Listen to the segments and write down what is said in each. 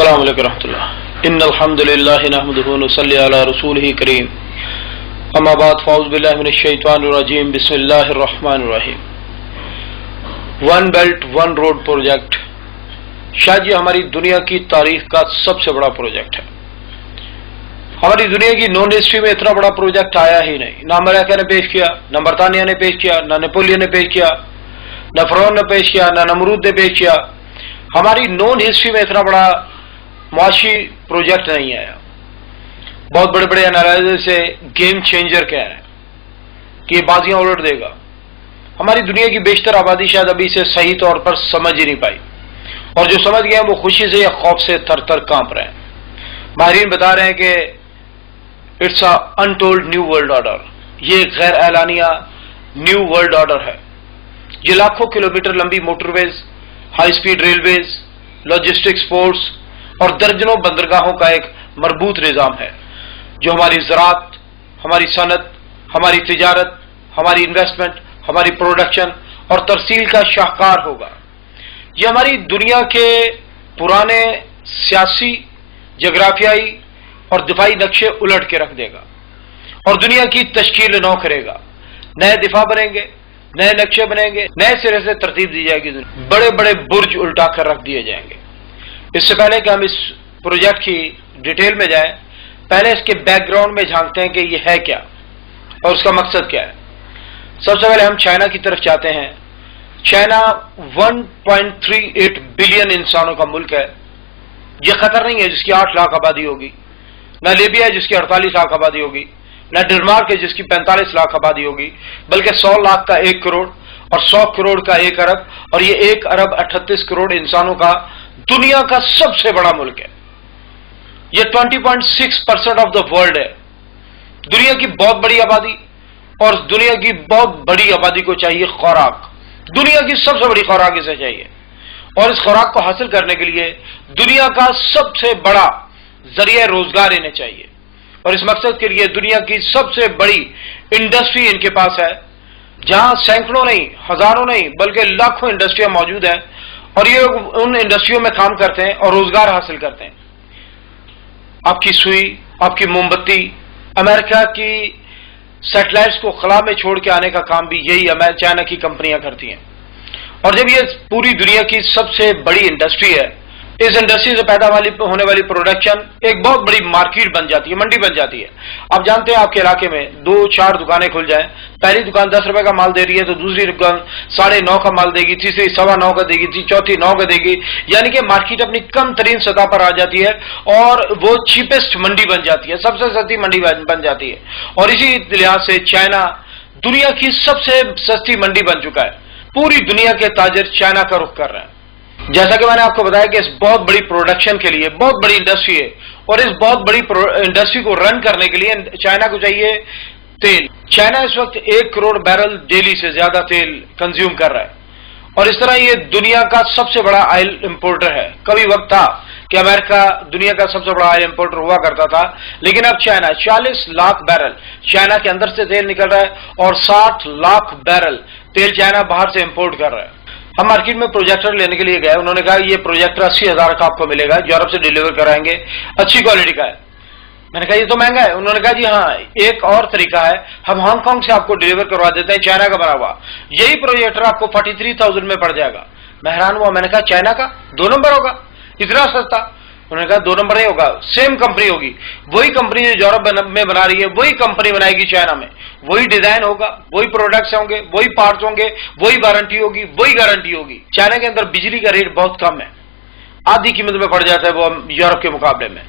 السلام علیکم ورحمۃ اللہ ان الحمد للہ نحمدہ ونصلی علی رسولہ کریم اما بعد فاعوذ باللہ من الشیطان الرجیم بسم اللہ الرحمن الرحیم۔ One belt one road project شاید یہ ہماری دنیا کی تاریخ کا سب سے بڑا پروجیکٹ ہے۔ ہماری دنیا کی نون ہسٹری میں اتنا بڑا پروجیکٹ آیا ہی نہیں، نہ امریکہ نے پیش کیا، نہ برطانیہ نے پیش کیا، نہ نیپولین نے پیش کیا، نہ فرعون نے پیش کیا، نہ نمرود نے پیش کیا۔ ہماری نون ہسٹری میں اتنا بڑا معاشی پروجیکٹ نہیں آیا۔ بہت بڑے بڑے انالائزر سے گیم چینجر کہہ رہے ہیں کہ یہ بازیاں الٹ دے گا۔ ہماری دنیا کی بیشتر آبادی شاید ابھی اسے صحیح طور پر سمجھ ہی نہیں پائی، اور جو سمجھ گئے ہیں وہ خوشی سے یا خوف سے تھر تھر کانپ رہے ہیں۔ ماہرین بتا رہے ہیں کہ it's a untold new world order, یہ غیر اعلانیہ نیو ورلڈ آرڈر ہے۔ یہ لاکھوں کلومیٹر لمبی motorways, high speed railways, logistics ports اور درجنوں بندرگاہوں کا ایک مربوط نظام ہے جو ہماری زراعت، ہماری صنعت، ہماری تجارت، ہماری انویسٹمنٹ، ہماری پروڈکشن اور ترسیل کا شاہکار ہوگا۔ یہ ہماری دنیا کے پرانے سیاسی، جغرافیائی اور دفاعی نقشے الٹ کے رکھ دے گا اور دنیا کی تشکیل نو کرے گا۔ نئے دفاع بنیں گے، نئے نقشے بنیں گے، نئے سرے سے ترتیب دی جائے گی، بڑے بڑے برج الٹا کر رکھ دیے جائیں گے۔ اس سے پہلے کہ ہم اس پروجیکٹ کی ڈیٹیل میں جائیں، پہلے اس کے بیک گراؤنڈ میں جھانکتے ہیں کہ یہ ہے کیا اور اس کا مقصد کیا ہے۔ سب سے پہلے ہم چائنا کی طرف جاتے ہیں۔ چائنا 1.38 بلین انسانوں کا ملک ہے۔ یہ قطر نہیں ہے جس کی 8 لاکھ آبادی ہوگی، نہ لیبیا ہے جس کی 48 لاکھ آبادی ہوگی، نہ ڈنمارک ہے جس کی 45 لاکھ آبادی ہوگی، بلکہ 100 لاکھ کا 1 کروڑ اور 100 کروڑ کا 1 ارب، اور یہ 1 ارب 38 کروڑ انسانوں کا دنیا کا سب سے بڑا ملک ہے۔ یہ 20.6% آف دا ورلڈ ہے۔ دنیا کی بہت بڑی آبادی، اور دنیا کی بہت بڑی آبادی کو چاہیے خوراک۔ دنیا کی سب سے بڑی خوراک اسے چاہیے، اور اس خوراک کو حاصل کرنے کے لیے دنیا کا سب سے بڑا ذریعہ روزگار انہیں چاہیے، اور اس مقصد کے لیے دنیا کی سب سے بڑی انڈسٹری ان کے پاس ہے، جہاں سینکڑوں نہیں، ہزاروں نہیں، بلکہ لاکھوں انڈسٹریاں موجود ہیں، اور یہ ان انڈسٹریوں میں کام کرتے ہیں اور روزگار حاصل کرتے ہیں۔ آپ کی سوئی، آپ کی موم بتی، امریکہ کی سیٹلائٹس کو خلا میں چھوڑ کے آنے کا کام بھی یہی چائنا کی کمپنیاں کرتی ہیں۔ اور جب یہ پوری دنیا کی سب سے بڑی انڈسٹری ہے، اس انڈسٹری سے پیدا ہونے والی پروڈکشن ایک بہت بڑی مارکیٹ بن جاتی ہے، منڈی بن جاتی ہے۔ آپ جانتے ہیں آپ کے علاقے میں 2-4 دکانیں کھل جائیں، پہلی دکان 10 روپے کا مال دے رہی ہے تو دوسری دکان 9.5 کا مال دے گی، تیسری 9.25 کا دے گی، چوتھی 9 کا دے گی، یعنی کہ مارکیٹ اپنی کم ترین سطح پر آ جاتی ہے اور وہ چیپسٹ منڈی بن جاتی ہے، سب سے سستی منڈی بن جاتی ہے۔ اور اسی لحاظ سے چائنا دنیا کی سب سے سستی منڈی بن چکا ہے۔ پوری دنیا کے تاجر چائنا کا رخ کر رہے ہیں۔ جیسا کہ میں نے آپ کو بتایا کہ اس بہت بڑی پروڈکشن کے لیے بہت بڑی انڈسٹری ہے، اور اس بہت بڑی انڈسٹری کو رن کرنے کے لیے چائنا کو چاہیے تیل۔ چائنا اس وقت 1 کروڑ بیرل ڈیلی سے زیادہ تیل کنزیوم کر رہا ہے، اور اس طرح یہ دنیا کا سب سے بڑا آئل امپورٹر ہے۔ کبھی وقت تھا کہ امریکہ دنیا کا سب سے بڑا آئل امپورٹر ہوا کرتا تھا، لیکن اب چائنا 40 لاکھ بیرل چائنا کے اندر سے تیل نکل رہا ہے، اور 60 لاکھ بیرل تیل چائنا باہر سے امپورٹ کر رہا ہے۔ ہم مارکیٹ میں پروجیکٹر لینے کے لیے گئے، انہوں نے کہا یہ پروجیکٹر 80,000 کا آپ کو ملے گا، یورپ سے ڈیلیور کرائیں گے، اچھی کوالٹی کا ہے۔ میں نے کہا یہ تو مہنگا ہے۔ انہوں نے کہا جی ہاں، ایک اور طریقہ ہے، ہم ہانگ کانگ سے آپ کو ڈیلیور کروا دیتے ہیں، چائنا کا بنا ہوا، یہی پروجیکٹر آپ کو 43,000 میں پڑ جائے گا۔ میں حیران ہوا، میں نے کہا چائنا کا 2 نمبر ہوگا، اتنا سستا؟ انہوں نے کہا 2 نمبر نہیں ہوگا، سیم کمپنی ہوگی، وہی کمپنی جو یورپ میں بنا رہی ہے وہی کمپنی بنائے گی چائنا میں، وہی ڈیزائن ہوگا، وہی پروڈکٹس ہوں گے، وہی پارٹس ہوں گے، وہی وارنٹی ہوگی، وہی گارنٹی ہوگی۔ چائنا کے اندر بجلی کا ریٹ بہت کم ہے، آدھی قیمت میں پڑ جاتا ہے وہ یورپ کے مقابلے میں۔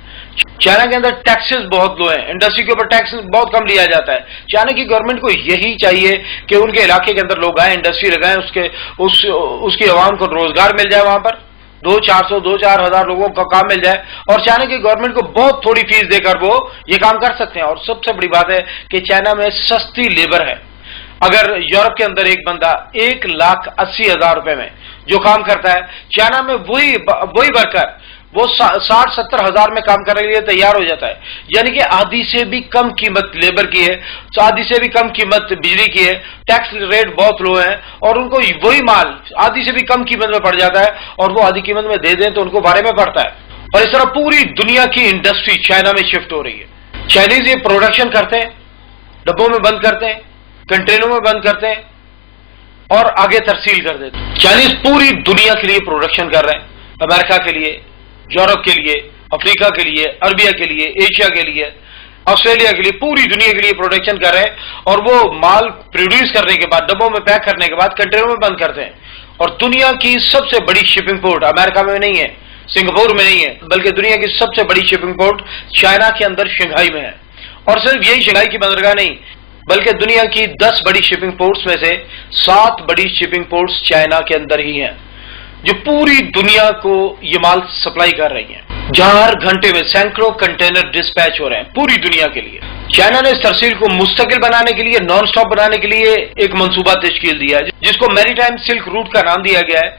چائنا کے اندر ٹیکسز بہت لو ہیں، انڈسٹری کے اوپر ٹیکس بہت کم لیا جاتا ہے۔ چائنا کی گورنمنٹ کو یہی چاہیے کہ ان کے علاقے کے اندر لوگ آئیں، انڈسٹری لگائیں، اس کی عوام کو روزگار مل جائے، وہاں پر 2-4 ہزار لوگوں کا کام مل جائے، اور چائنا کی گورنمنٹ کو بہت تھوڑی فیس دے کر وہ یہ کام کر سکتے ہیں۔ اور سب سے بڑی بات ہے کہ چائنا میں سستی لیبر ہے۔ اگر یورپ کے اندر ایک بندہ 1,80,000 روپے میں جو کام کرتا ہے، چائنا میں وہی ورکر وہ 60-70 ہزار میں کام کرنے کے لیے تیار ہو جاتا ہے، یعنی کہ آدھی سے بھی کم قیمت لیبر کی ہے، آدھی سے بھی کم قیمت بجلی کی ہے، ٹیکس ریٹ بہت لو ہے، اور ان کو وہی مال آدھی سے بھی کم قیمت میں پڑ جاتا ہے، اور وہ آدھی قیمت میں دے دیں تو ان کو بارے میں پڑتا ہے۔ اور اس طرح پوری دنیا کی انڈسٹری چائنا میں شفٹ ہو رہی ہے۔ چائنیز یہ پروڈکشن کرتے ہیں، ڈبوں میں بند کرتے ہیں، کنٹینروں میں بند کرتے ہیں اور آگے ترسیل کر دیتے ہیں۔ چائنیز پوری دنیا کے لیے پروڈکشن کر رہے ہیں، امریکہ کے لیے، یورپ کے لیے، افریقہ کے لیے، عربیہ کے لیے، ایشیا کے لیے، آسٹریلیا کے لیے، پوری دنیا کے لیے پروڈکشن کر رہے ہیں، اور وہ مال پروڈیوس کرنے کے بعد ڈبوں میں پیک کرنے کے بعد کنٹینروں میں بند کرتے ہیں۔ اور دنیا کی سب سے بڑی شپنگ پورٹ امریکہ میں نہیں ہے، سنگاپور میں نہیں ہے، بلکہ دنیا کی سب سے بڑی شپنگ پورٹ چائنا کے اندر شنگھائی میں ہے۔ اور صرف یہی شنگھائی کی بندرگاہ نہیں، بلکہ دنیا کی 10 بڑی شپنگ پورٹس میں سے 7 بڑی شپنگ پورٹس چائنا کے اندر ہی ہیں، جو پوری دنیا کو یہ مال سپلائی کر رہی ہیں، جہاں ہر گھنٹے میں سینکڑوں کنٹینر ڈسپیچ ہو رہے ہیں پوری دنیا کے لیے۔ چائنا نے اس ترسیل کو مستقل بنانے کے لیے، نان سٹاپ بنانے کے لیے ایک منصوبہ تشکیل دیا ہے، جس کو میری ٹائم سلک روٹ کا نام دیا گیا ہے،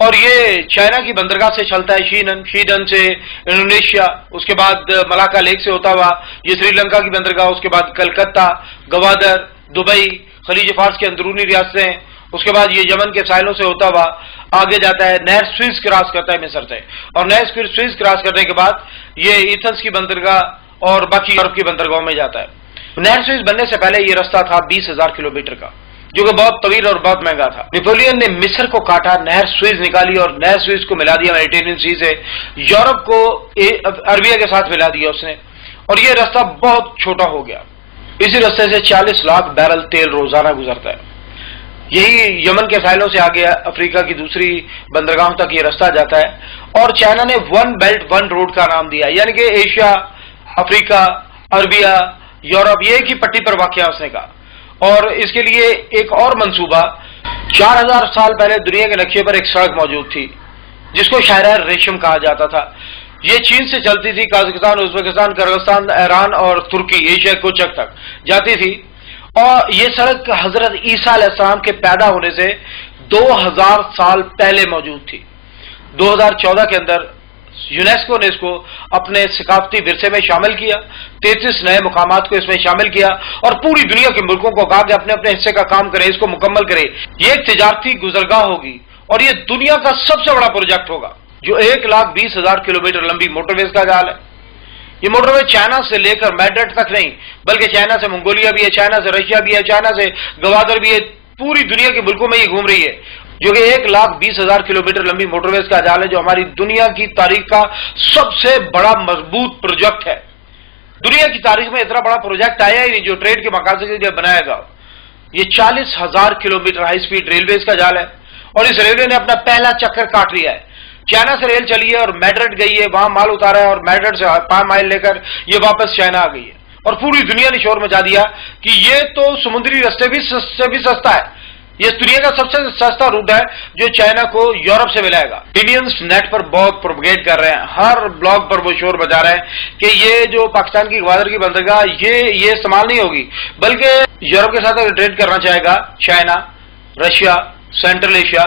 اور یہ چائنا کی بندرگاہ سے چلتا ہے، شیڈن سے انڈونیشیا، اس کے بعد ملاکا لیک سے ہوتا ہوا یہ سری لنکا کی بندرگاہ، اس کے بعد کلکتہ، گوادر، دبئی، خلیج فارس کے اندرونی ریاستیں، اس کے بعد یہ یمن کے ساحلوں سے ہوتا ہوا آگے جاتا ہے، نہر سوئز کراس کرتا ہے مصر سے، اور نہر سوئز کراس کرنے کے بعد یہ ایتھنز کی بندرگاہ اور باقی یورپ کی بندرگاہوں میں جاتا ہے۔ نہر سوئز بننے سے پہلے یہ رستہ تھا 20,000 کلومیٹر کا، جو کہ بہت طویل اور بہت مہنگا تھا۔ نیپولین نے مصر کو کاٹا، نہر سوئز نکالی اور نہر سوئز کو ملا دیا میڈیٹرینین سی سے، یورپ کو عربیہ کے ساتھ ملا دیا اس نے، اور یہ راستہ بہت چھوٹا ہو گیا۔ اسی راستے سے 40 لاکھ بیرل تیل روزانہ گزرتا ہے۔ یہی یمن کے ساحلوں سے آگے افریقہ کی دوسری بندرگاہوں تک یہ راستہ جاتا ہے، اور چائنا نے 1 بیلٹ 1 روڈ کا نام دیا، یعنی کہ ایشیا، افریقہ، عربیہ، یورپ یہ ایک ہی پٹی پر واقع ہے اس نے کہا۔ اور اس کے لیے ایک اور منصوبہ، 4000 سال پہلے دنیا کے نقشے پر ایک سڑک موجود تھی جس کو شاہراہ ریشم کہا جاتا تھا۔ یہ چین سے چلتی تھی، قازقستان، ازبکستان، کرغستان، ایران اور ترکی، ایشیا کوچک تک جاتی تھی، اور یہ سڑک حضرت عیسیٰ علیہ السلام کے پیدا ہونے سے 2000 سال پہلے موجود تھی۔ 2014 کے اندر یونیسکو نے اس کو اپنے ثقافتی ورثے میں شامل کیا، 33 نئے مقامات کو اس میں شامل کیا، اور پوری دنیا کے ملکوں کو کہا کہ اپنے اپنے حصے کا کام کرے، اس کو مکمل کرے۔ یہ ایک تجارتی گزرگاہ ہوگی، اور یہ دنیا کا سب سے بڑا پروجیکٹ ہوگا، جو 1,20,000 کلومیٹر لمبی موٹر ویز کا جال ہے۔ یہ موٹر وے چائنا سے لے کر میڈرڈ تک نہیں، بلکہ چائنا سے منگولیا بھی ہے، چائنا سے رشیا بھی ہے، چائنا سے گوادر بھی ہے، پوری دنیا کے ملکوں میں یہ گھوم رہی ہے، جو کہ 1,20,000 کلومیٹر لمبی موٹر ویز کا جال ہے، جو ہماری دنیا کی تاریخ کا سب سے بڑا مضبوط پروجیکٹ ہے۔ دنیا کی تاریخ میں اتنا بڑا پروجیکٹ آیا ہی نہیں جو ٹریڈ کے مقاصد کے لیے بنایا گا۔ یہ 40,000 کلومیٹر ہائی سپیڈ ریلویز کا جال ہے، اور اس ریلوے نے اپنا پہلا چکر کاٹ لیا ہے۔ چائنا سے ریل چلی ہے اور میڈرڈ گئی ہے، وہاں مال اتارا ہے، اور میڈرڈ سے 5 مائل لے کر یہ واپس چائنا آ گئی ہے، اور پوری دنیا نے شور مچا دیا کہ یہ تو سمندری راستے سے بھی سستا ہے، یہ دنیا کا سب سے سستا روٹ ہے جو چائنا کو یورپ سے ملائے گا۔ انڈینز نیٹ پر بہت پروپیگیٹ کر رہے ہیں، ہر بلاگ پر وہ شور بجا رہے ہیں کہ یہ جو پاکستان کی گوادر کی بندرگاہ یہ استعمال نہیں ہوگی، بلکہ یورپ کے ساتھ اگر ٹریڈ کرنا چاہے گا چائنا، رشیا، سینٹرل ایشیا،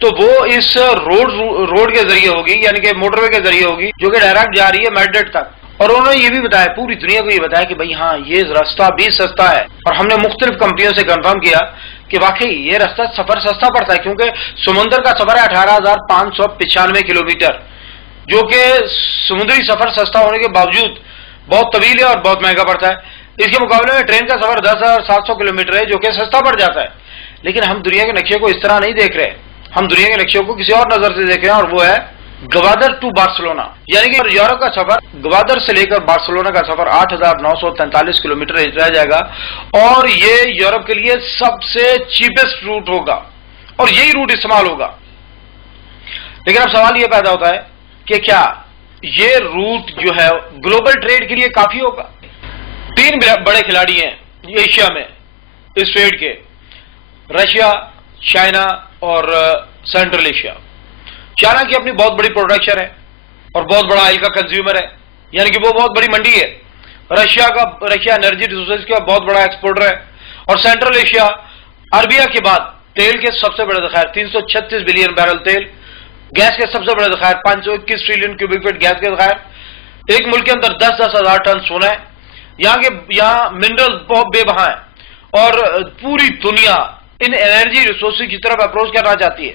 تو وہ اس روڈ کے ذریعے ہوگی، یعنی کہ موٹر وے کے ذریعے ہوگی، جو کہ ڈائریکٹ جا رہی ہے میڈرڈ تک۔ اور انہوں نے یہ بھی بتایا، پوری دنیا کو یہ بتایا کہ بھائی ہاں یہ راستہ بھی سستا ہے، اور ہم نے مختلف کمپنیوں سے کنفرم کیا کہ واقعی یہ راستہ سفر سستا پڑتا ہے، کیونکہ سمندر کا سفر ہے 18,595 کلومیٹر، جو کہ سمندری سفر سستا ہونے کے باوجود بہت طویل ہے اور بہت مہنگا پڑتا ہے۔ اس کے مقابلے میں ٹرین کا سفر 10,700 کلومیٹر ہے، جو کہ سستا پڑ جاتا ہے۔ لیکن ہم دنیا کے نقشے کو اس طرح نہیں دیکھ رہے، ہم دنیا کے نقشے کو کسی اور نظر سے دیکھ رہے ہیں، اور وہ ہے گوادر ٹو بارسلونا، یعنی کہ یورپ کا سفر گوادر سے لے کر بارسلونا کا سفر 8,943 کلومیٹر رہ جائے گا، اور یہ یورپ کے لیے سب سے چیپسٹ روٹ ہوگا، اور یہی روٹ استعمال ہوگا۔ لیکن اب سوال یہ پیدا ہوتا ہے کہ کیا یہ روٹ جو ہے گلوبل ٹریڈ کے لیے کافی ہوگا؟ 3 بڑے کھلاڑی ہیں ایشیا میں اس ٹریڈ کے، رشیا، چائنا اور سینٹرل ایشیا۔ چائنا کی اپنی بہت بڑی پروڈکشن ہے اور بہت بڑا آئل کا کنزیومر ہے، یعنی کہ وہ بہت بڑی منڈی ہے۔ رشیا انرجی ریسورسز کا بہت بڑا ایکسپورٹر ہے، اور سینٹرل ایشیا عربیہ کے بعد تیل کے سب سے بڑے ذخائر، 336 بلین بیرل تیل، گیس کے سب سے بڑے ذخائر 521 ٹریلین کیوبک فٹ گیس کے ذخائر، ایک ملک کے اندر 10,000 ہزار ٹن سونا ہے، یہاں منرل بہت بے بہا ہیں، اور پوری دنیا ان انرجی ریسورسز کی طرف اپروچ کرنا چاہتی ہے،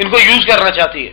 ان کو یوز کرنا چاہتی ہے۔